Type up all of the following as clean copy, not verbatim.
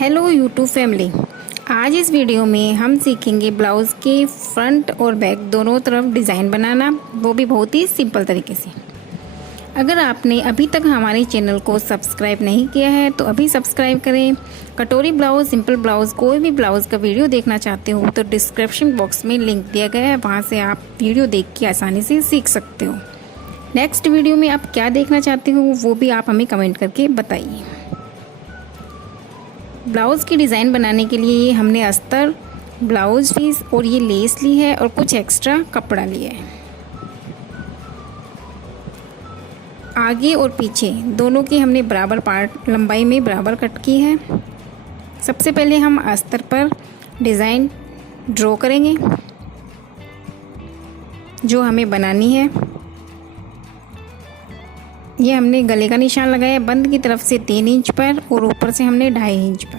Hello YouTube family. आज इस video में हम सीखेंगे ब्लाउज़ के फ्रंट और बैक दोनों तरफ डिज़ाइन बनाना, वो भी बहुत ही सिंपल तरीके से। अगर आपने अभी तक हमारे चैनल को सब्सक्राइब नहीं किया है तो अभी सब्सक्राइब करें। कटोरी ब्लाउज़, सिंपल ब्लाउज़, कोई भी ब्लाउज़ का वीडियो देखना चाहते हो तो डिस्क्रिप्शन बॉक्स में लिंक दिया गया है, वहाँ से आप वीडियो देख के आसानी से सीख सकते हो। नेक्स्ट वीडियो में आप क्या देखना चाहते हो वो भी आप हमें कमेंट करके बताइए। ब्लाउज़ की डिज़ाइन बनाने के लिए ये हमने अस्तर, ब्लाउज़ पीस और ये लेस ली है और कुछ एक्स्ट्रा कपड़ा लिया है। आगे और पीछे दोनों की हमने बराबर पार्ट लंबाई में बराबर कट की है। सबसे पहले हम अस्तर पर डिज़ाइन ड्रॉ करेंगे जो हमें बनानी है। ये हमने गले का निशान लगाया बंद की तरफ से 3 इंच पर और ऊपर से हमने 2.5 इंच पर।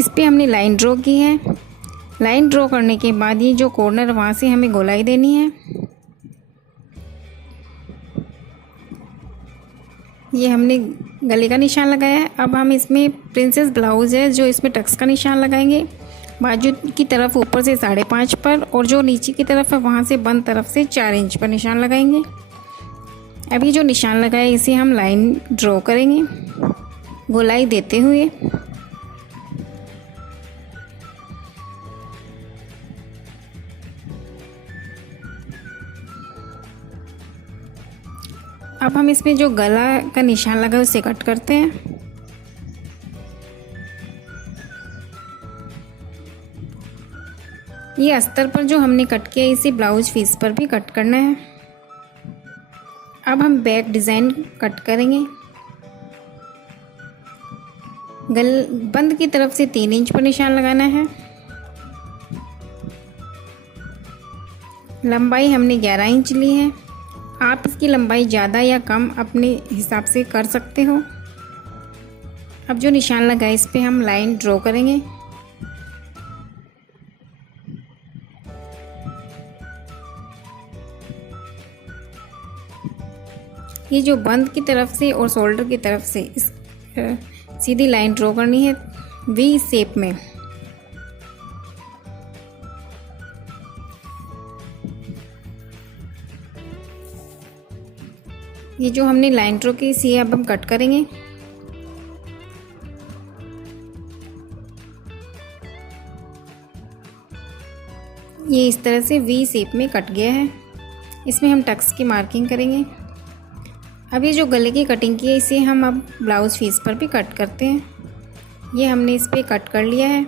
इस पे हमने लाइन ड्रॉ की है। लाइन ड्रॉ करने के बाद ये जो कॉर्नर वहाँ से हमें गोलाई देनी है। ये हमने गले का निशान लगाया है। अब हम इसमें प्रिंसेस ब्लाउज़ है जो इसमें टक्स का निशान लगाएंगे। बाजू की तरफ ऊपर से 5.5 पर और जो नीचे की तरफ है वहाँ से बंद तरफ से 4 इंच पर निशान लगाएंगे। अभी जो निशान लगाए इसे हम लाइन ड्रॉ करेंगे गोलाई देते हुए। अब हम इसमें जो गला का निशान लगा है उसे कट करते हैं। ये अस्तर पर जो हमने कट किया इसे ब्लाउज पीस पर भी कट करना है। अब हम बैक डिज़ाइन कट करेंगे। बंद की तरफ से 3 इंच पर निशान लगाना है। लंबाई हमने 11 इंच ली है। आप इसकी लंबाई ज़्यादा या कम अपने हिसाब से कर सकते हो। अब जो निशान लगा है इस पे हम लाइन ड्रॉ करेंगे। ये जो बंद की तरफ से और शोल्डर की तरफ से इस सीधी लाइन ड्रॉ करनी है वी शेप में। ये जो हमने लाइन ड्रॉ की इसे अब हम कट करेंगे। ये इस तरह से वी शेप में कट गया है। इसमें हम टक्स की मार्किंग करेंगे। अब ये जो गले की कटिंग की है इसे हम अब ब्लाउज़ पीस पर भी कट करते हैं। ये हमने इस पे कट कर लिया है।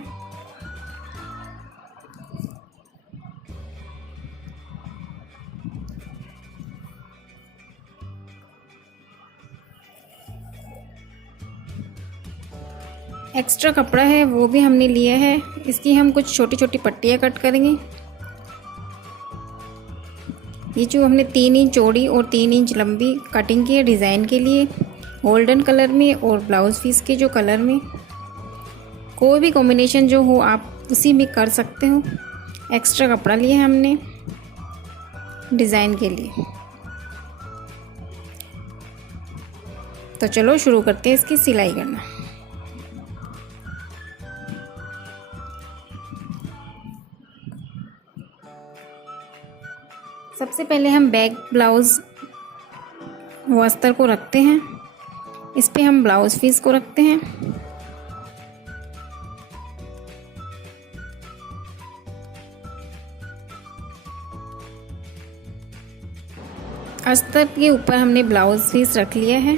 एक्स्ट्रा कपड़ा है वो भी हमने लिया है। इसकी हम कुछ छोटी छोटी पट्टियाँ कट करेंगे। ये जो हमने 3 इंच चौड़ी और 3 इंच लंबी कटिंग की है डिज़ाइन के लिए, गोल्डन कलर में और ब्लाउज़ पीस के जो कलर में, कोई भी कॉम्बिनेशन जो हो आप उसी में कर सकते हो। एक्स्ट्रा कपड़ा लिया है हमने डिज़ाइन के लिए। तो चलो शुरू करते हैं इसकी सिलाई करना। सबसे पहले हम बैक ब्लाउज़ वो अस्तर को रखते हैं। इस पे हम ब्लाउज़ पीस को रखते हैं। अस्तर के ऊपर हमने ब्लाउज़ पीस रख लिया है।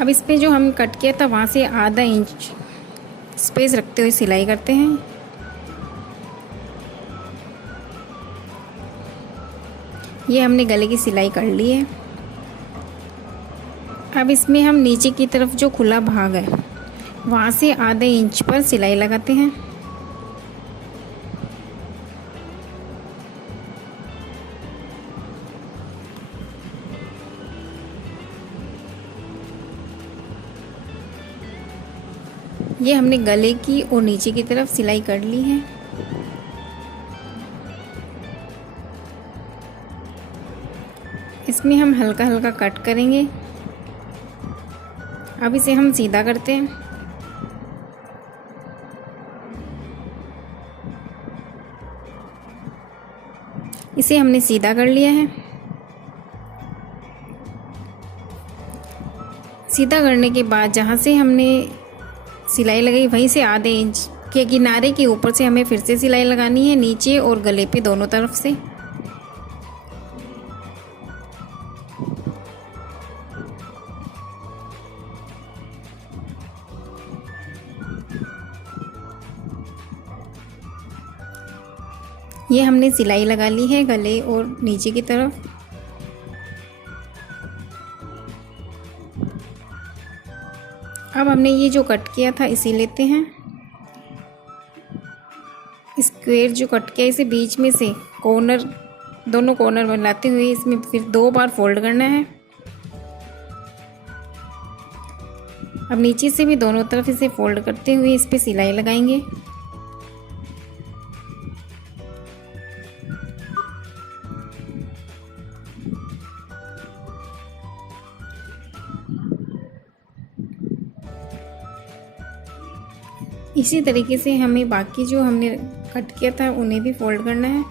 अब इस पे जो हम कट किया था वहाँ से आधा इंच स्पेस रखते हुए सिलाई करते हैं। ये हमने गले की सिलाई कर ली है। अब इसमें हम नीचे की तरफ जो खुला भाग है वहाँ से आधे इंच पर सिलाई लगाते हैं। ये हमने गले की और नीचे की तरफ सिलाई कर ली है। इसमें इसमें हम हल्का हल्का कट करेंगे। अब इसे हम सीधा करते हैं। इसे हमने सीधा कर लिया है। सीधा करने के बाद जहाँ से हमने सिलाई लगाई वहीं से आधे इंच के किनारे के ऊपर से हमें फिर से सिलाई लगानी है, नीचे और गले पे दोनों तरफ से। ये हमने सिलाई लगा ली है गले और नीचे की तरफ। अब हमने ये जो कट किया था इसे लेते हैं, स्क्वायर जो कट किया इसे बीच में से कॉर्नर, दोनों कॉर्नर बनाते हुए इसमें फिर 2 बार फोल्ड करना है। अब नीचे से भी दोनों तरफ इसे फोल्ड करते हुए इस पे सिलाई लगाएंगे। इसी तरीके से हमें बाकी जो हमने कट किया था उन्हें भी फोल्ड करना है।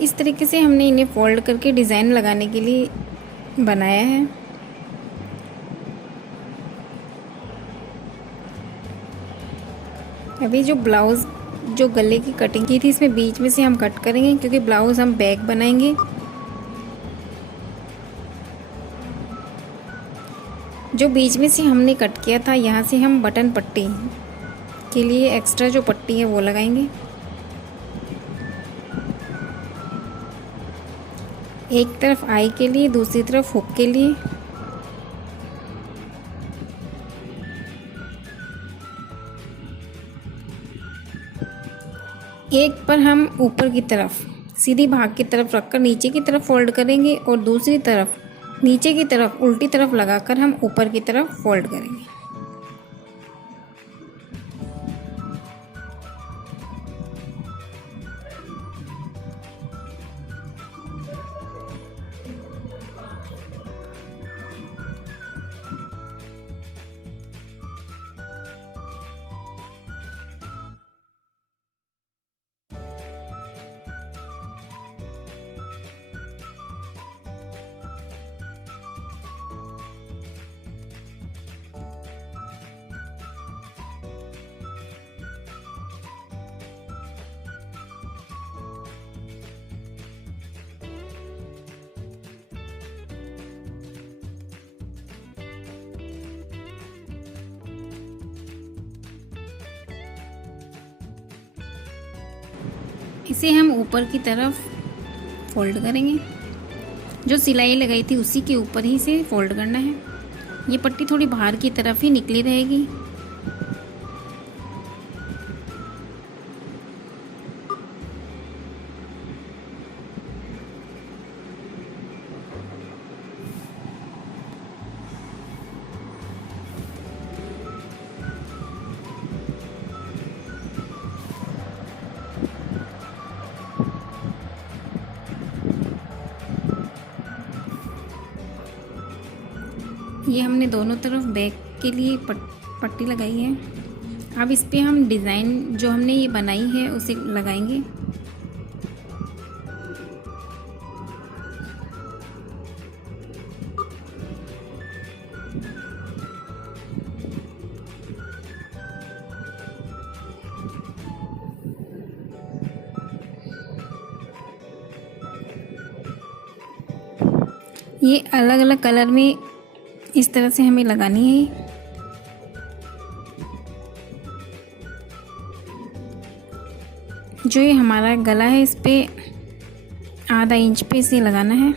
इस तरीके से हमने इन्हें फोल्ड करके डिज़ाइन लगाने के लिए बनाया है। अभी जो ब्लाउज़ जो गले की कटिंग की थी इसमें बीच में से हम कट करेंगे, क्योंकि ब्लाउज़ हम बैक बनाएंगे। जो बीच में से हमने कट किया था यहाँ से हम बटन पट्टी के लिए एक्स्ट्रा जो पट्टी है वो लगाएंगे। एक तरफ आई के लिए, दूसरी तरफ हुक के लिए। एक पर हम ऊपर की तरफ सीधी भाग की तरफ रखकर नीचे की तरफ फोल्ड करेंगे और दूसरी तरफ नीचे की तरफ उल्टी तरफ लगाकर हम ऊपर की तरफ फोल्ड करेंगे। इसे हम ऊपर की तरफ फोल्ड करेंगे। जो सिलाई लगाई थी उसी के ऊपर ही से फोल्ड करना है। ये पट्टी थोड़ी बाहर की तरफ ही निकली रहेगी। ये हमने दोनों तरफ बैक के लिए पट्टी लगाई है। अब इस पे हम डिज़ाइन जो हमने ये बनाई है उसे लगाएंगे। ये अलग अलग कलर में इस तरह से हमें लगानी है। जो ये हमारा गला है इस पे आधा इंच पे इसे लगाना है।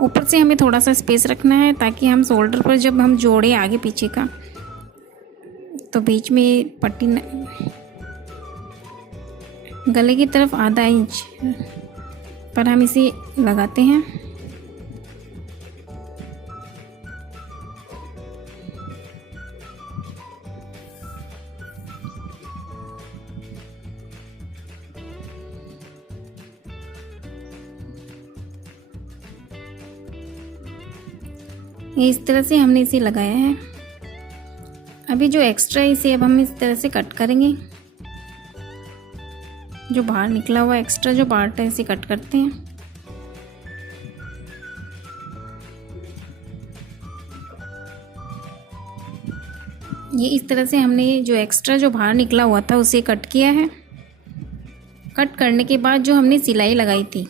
ऊपर से हमें थोड़ा सा स्पेस रखना है ताकि हम शोल्डर पर जब हम जोड़े आगे पीछे का तो बीच में पट्टी गले की तरफ आधा इंच पर हम इसे लगाते हैं। ये इस तरह से हमने इसे लगाया है। अभी जो एक्स्ट्रा है इसे अब हम इस तरह से कट करेंगे। जो बाहर निकला हुआ एक्स्ट्रा जो पार्ट है इसे कट करते हैं। ये इस तरह से हमने जो एक्स्ट्रा जो बाहर निकला हुआ था उसे कट किया है। कट करने के बाद जो हमने सिलाई लगाई थी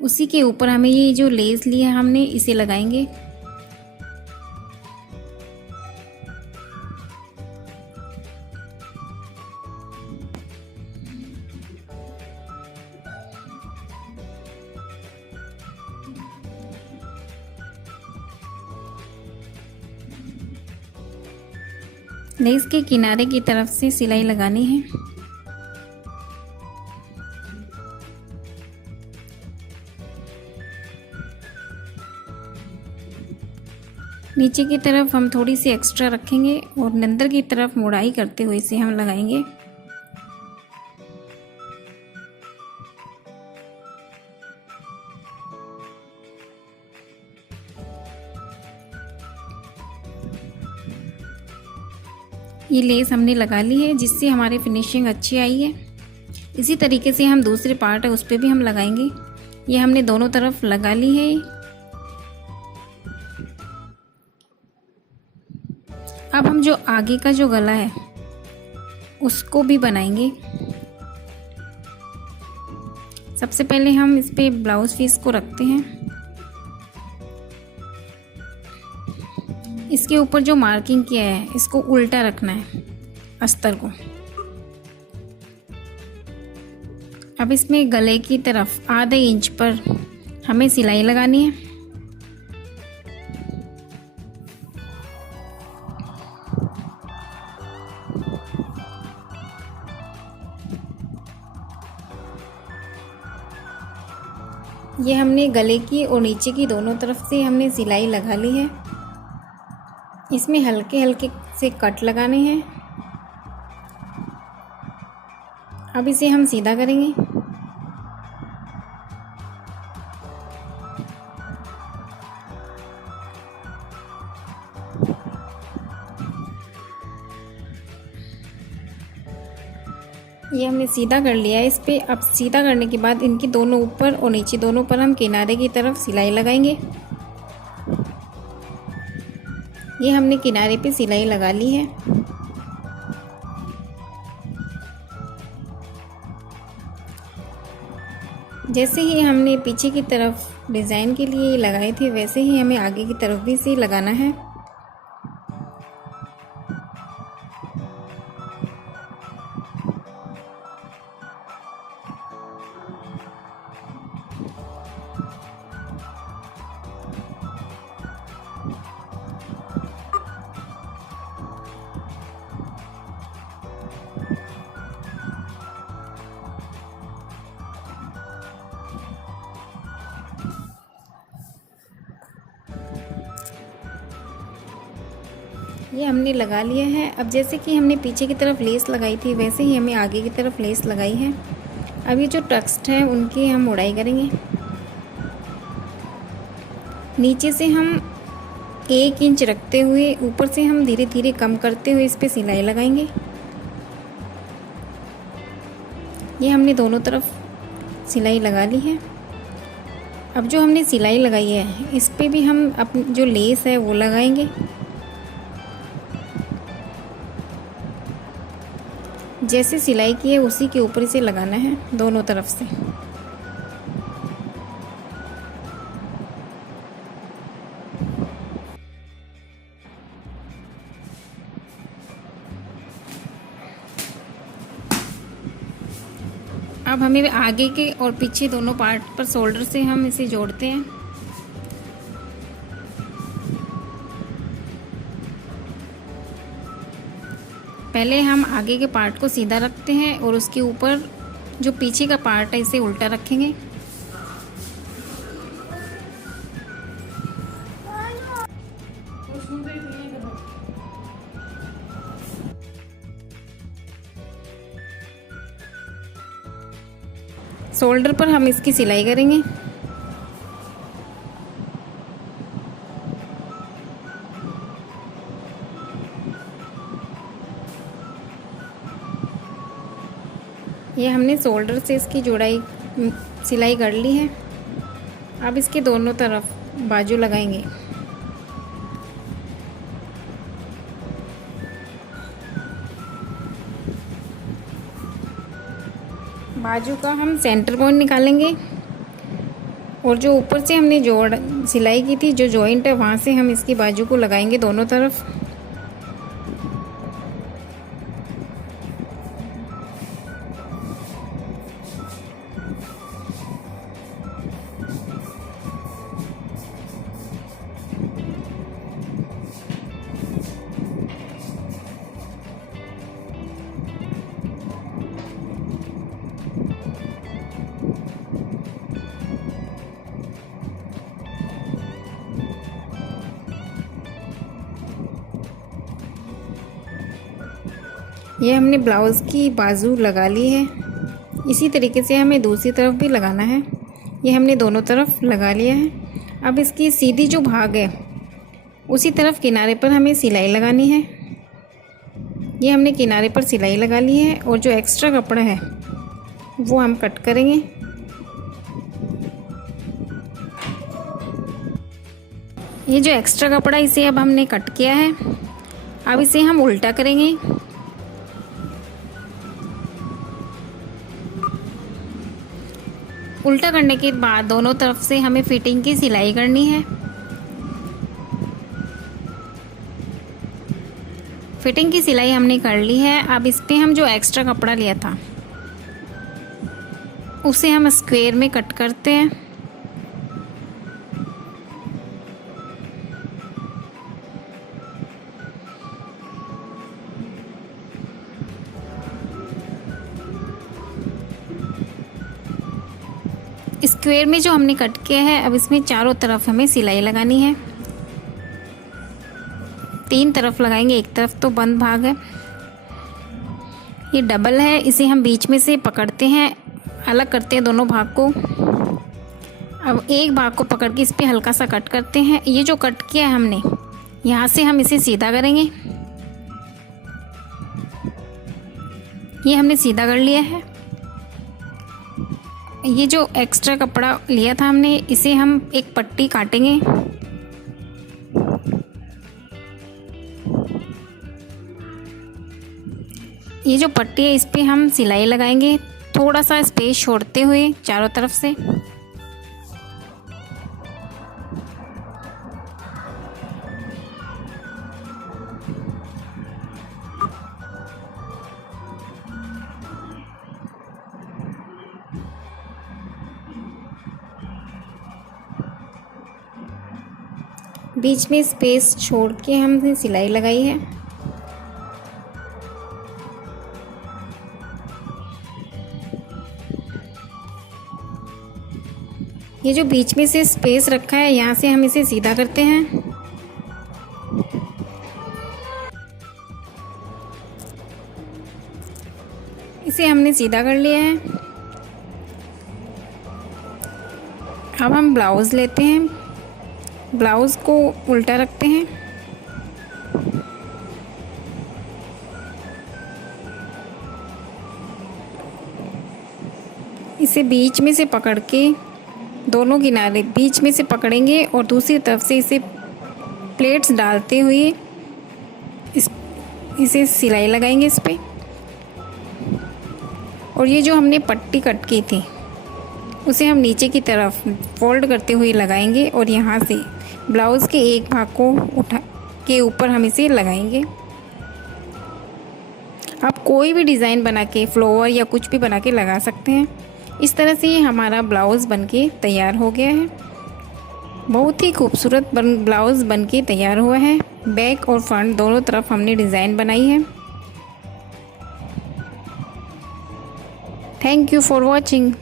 उसी के ऊपर हमें ये जो लेस लिया हमने इसे लगाएंगे। लेस के किनारे की तरफ से सिलाई लगानी है। नीचे की तरफ हम थोड़ी सी एक्स्ट्रा रखेंगे और अंदर की तरफ मोड़ाई करते हुए इसे हम लगाएंगे। ये लेस हमने लगा ली है जिससे हमारी फिनिशिंग अच्छी आई है। इसी तरीके से हम दूसरे पार्ट है उस पर भी हम लगाएंगे। ये हमने दोनों तरफ लगा ली है। अब हम जो आगे का जो गला है उसको भी बनाएंगे। सबसे पहले हम इस पे ब्लाउज पीस को रखते हैं। इसके ऊपर जो मार्किंग किया है इसको उल्टा रखना है अस्तर को। अब इसमें गले की तरफ आधे इंच पर हमें सिलाई लगानी है। ये हमने गले की और नीचे की दोनों तरफ से हमने सिलाई लगा ली है। इसमें हल्के हल्के से कट लगाने हैं। अब इसे हम सीधा करेंगे। ये हमने सीधा कर लिया है इस पे। अब सीधा करने के बाद इनकी दोनों ऊपर और नीचे दोनों पर हम किनारे की तरफ सिलाई लगाएंगे। ये हमने किनारे पे सिलाई लगा ली है। जैसे ही हमने पीछे की तरफ डिज़ाइन के लिए लगाए थे वैसे ही हमें आगे की तरफ भी इसे लगाना है। ये हमने लगा लिया है। अब जैसे कि हमने पीछे की तरफ लेस लगाई थी वैसे ही हमें आगे की तरफ लेस लगाई है। अब ये जो टक्स्ट है उनकी हम मोड़ाई करेंगे। नीचे से हम 1 इंच रखते हुए ऊपर से हम धीरे धीरे कम करते हुए इस पर सिलाई लगाएंगे। ये हमने दोनों तरफ सिलाई लगा ली है। अब जो हमने सिलाई लगाई है इस पे भी हम अपनी जो लेस है वो लगाएंगे। जैसे सिलाई की है उसी के ऊपर इसे लगाना है दोनों तरफ से। अब हमें आगे के और पीछे दोनों पार्ट पर शोल्डर से हम इसे जोड़ते हैं। पहले हम आगे के पार्ट को सीधा रखते हैं और उसके ऊपर जो पीछे का पार्ट है इसे उल्टा रखेंगे। शोल्डर पर हम इसकी सिलाई करेंगे। ये हमने शोल्डर से इसकी जोड़ाई सिलाई कर ली है। अब इसके दोनों तरफ बाजू लगाएंगे। बाजू का हम सेंटर पॉइंट निकालेंगे और जो ऊपर से हमने जोड़ सिलाई की थी, जो जॉइंट है, वहाँ से हम इसकी बाजू को लगाएंगे दोनों तरफ। ये हमने ब्लाउज़ की बाजू लगा ली है। इसी तरीके से हमें दूसरी तरफ भी लगाना है। ये हमने दोनों तरफ लगा लिया है। अब इसकी सीधी जो भाग है उसी तरफ किनारे पर हमें सिलाई लगानी है। ये हमने किनारे पर सिलाई लगा ली है और जो एक्स्ट्रा कपड़ा है वो हम कट करेंगे। ये जो एक्स्ट्रा कपड़ा इसे अब हमने कट किया है। अब इसे हम उल्टा करेंगे। उल्टा करने के बाद दोनों तरफ से हमें फिटिंग की सिलाई करनी है। फिटिंग की सिलाई हमने कर ली है। अब इस पे हम जो एक्स्ट्रा कपड़ा लिया था उसे हम स्क्वायर में कट करते हैं। स्क्वायर में जो हमने कट किया है, अब इसमें चारों तरफ हमें सिलाई लगानी है। 3 तरफ लगाएंगे, एक तरफ तो बंद भाग है। ये डबल है, इसे हम बीच में से पकड़ते हैं, अलग करते हैं दोनों भाग को। अब एक भाग को पकड़ के इस पे हल्का सा कट करते हैं। ये जो कट किया है हमने, यहाँ से हम इसे सीधा करेंगे। ये हमने सीधा कर लिया है। ये जो एक्स्ट्रा कपड़ा लिया था हमने, इसे हम एक पट्टी काटेंगे। ये जो पट्टी है इस पे हम सिलाई लगाएंगे, थोड़ा सा स्पेस छोड़ते हुए चारों तरफ से। बीच में स्पेस छोड़ के हमने सिलाई लगाई है। ये जो बीच में से स्पेस रखा है, यहाँ से हम इसे सीधा करते हैं। इसे हमने सीधा कर लिया है। अब हम ब्लाउज़ लेते हैं, ब्लाउज़ को उल्टा रखते हैं। इसे बीच में से पकड़ के दोनों किनारे बीच में से पकड़ेंगे और दूसरी तरफ से इसे प्लेट्स डालते हुए इसे सिलाई लगाएंगे इस पे। और ये जो हमने पट्टी कट की थी उसे हम नीचे की तरफ फोल्ड करते हुए लगाएंगे और यहाँ से ब्लाउज़ के एक भाग को उठा के ऊपर हम इसे लगाएंगे। आप कोई भी डिज़ाइन बना के फ्लावर या कुछ भी बना के लगा सकते हैं। इस तरह से ये हमारा ब्लाउज़ बनके तैयार हो गया है। बहुत ही खूबसूरत ब्लाउज़ बनके तैयार हुआ है। बैक और फ्रंट दोनों तरफ हमने डिज़ाइन बनाई है। Thank you for watching.